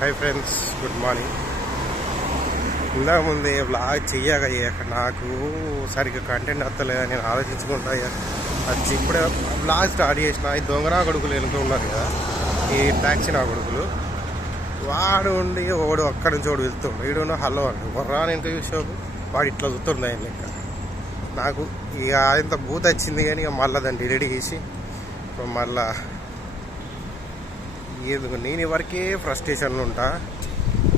Hi friends good morning ఇందాక ముందే vlog చెయ్యక చేయక నాకు సరిగ్గా కంటెంట్ వస్తలేదని నేను ఆలోచించుకుంటా ఇక అది ఇప్పుడే వ్లాగ్ స్టార్ట్ చేసిన ఈ దొంగ నా కొడుకులు వెనుక ఉన్నారు కదా. ఈ ట్యాక్సీ నా కొడుకులు. వాడు ఉండి వాడు అక్కడి నుంచి వాడు వెళ్తుండు. వీడు హలో అండి బొర్రాని నేను చూసావు? వాడు ఇట్లా చూస్తుండే ఆయన లెక్క. నాకు ఇక ఇంత బూత్ వచ్చింది కానీ ఇక మళ్ళీ దాన్ని డిలీట్ చేసి ఇప్పుడు ఎందుకు? నేను ఎవరికే ఫ్రస్ట్రేషన్లు ఉంటా.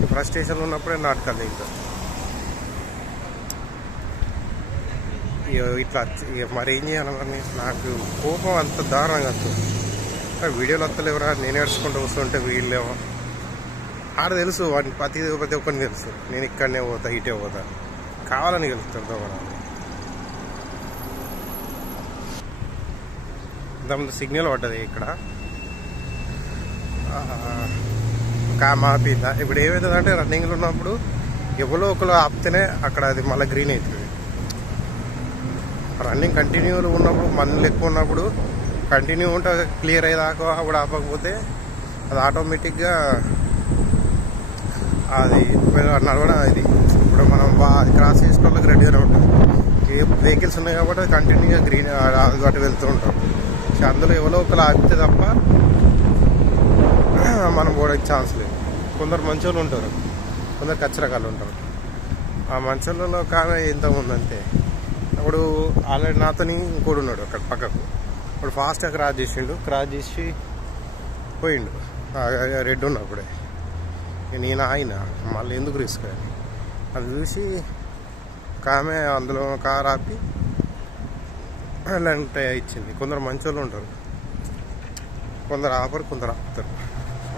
ఈ ఫ్రస్ట్రేషన్లు ఉన్నప్పుడే నాటకాలు ఇంకా ఇట్లా మరి ఏం చేయాలి మరి? నాకు కోపం అంత దారుణంగా వస్తుంది. వీడియోలు వస్తలేవురా నేను ఏడ్చుకుంటూ వస్తుంటే వీళ్ళేమో. ఆడ తెలుసు వాడిని ప్రతి ప్రతి ఒక్కరిని తెలుసు. నేను ఇక్కడనే పోతా ఇటే పోతా. కావాలని గెలుస్తాను దొంగ ఇంతకుముందు సిగ్నల్ పడ్డది ఇక్కడ. కామ్ ఆపిందా ఇప్పుడు ఏమవుతుందంటే రన్నింగ్లో ఉన్నప్పుడు ఎవరో ఒకరు ఆపితేనే అక్కడ అది మళ్ళీ గ్రీన్ అవుతుంది. రన్నింగ్ కంటిన్యూలో ఉన్నప్పుడు మన్నులు ఎక్కువ ఉన్నప్పుడు కంటిన్యూ ఉంటే క్లియర్ అయ్యేదాకా అప్పుడు ఆపకపోతే అది ఆటోమేటిక్గా అది నడవడం ఇది ఇప్పుడు మనం క్రాస్ చేసిన వాళ్ళకి రెడీగానే ఉంటుంది. ఏ వెహికల్స్ ఉన్నాయి కాబట్టి అది కంటిన్యూగా గ్రీన్ అటు వెళ్తూ ఉంటాం. అందులో ఎవరో ఒకరు ఆపితే తప్ప మనం పోవడానికి ఛాన్స్ లేదు. కొందరు మంచోళ్ళు ఉంటారు. కొందరు కచ్చరకాలు ఉంటారు. ఆ మంచోళ్ళలో కామె ఎంత ఉందంటే అప్పుడు ఆల్రెడీ నాతోని ఇంకోడు ఉన్నాడు అక్కడ పక్కకు. ఇప్పుడు ఫాస్ట్గా క్రాస్ చేసిండు. క్రాస్ చేసి పోయిండు. రెడ్ ఉన్నప్పుడే నేను ఆయన మళ్ళీ ఎందుకు రిస్క్ అని. అది చూసి ఆమె అందులో కార్ ఆపి అలాంటి ఇచ్చింది. కొందరు మంచోళ్ళు ఉంటారు. కొందరు ఆపరు కొందరు ఆపుతారు.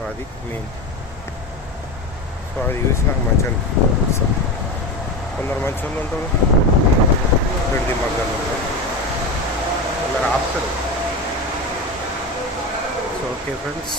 సో అది మెయిన్ సో అది చూసి నాకు మంచి అనిపిస్తుంది కొందరు మంచి వాళ్ళు ఉంటారు గడ్డి మగ్గాలు ఉంటారు కొందరు ఆపుతారు సో ఓకే ఫ్రెండ్స్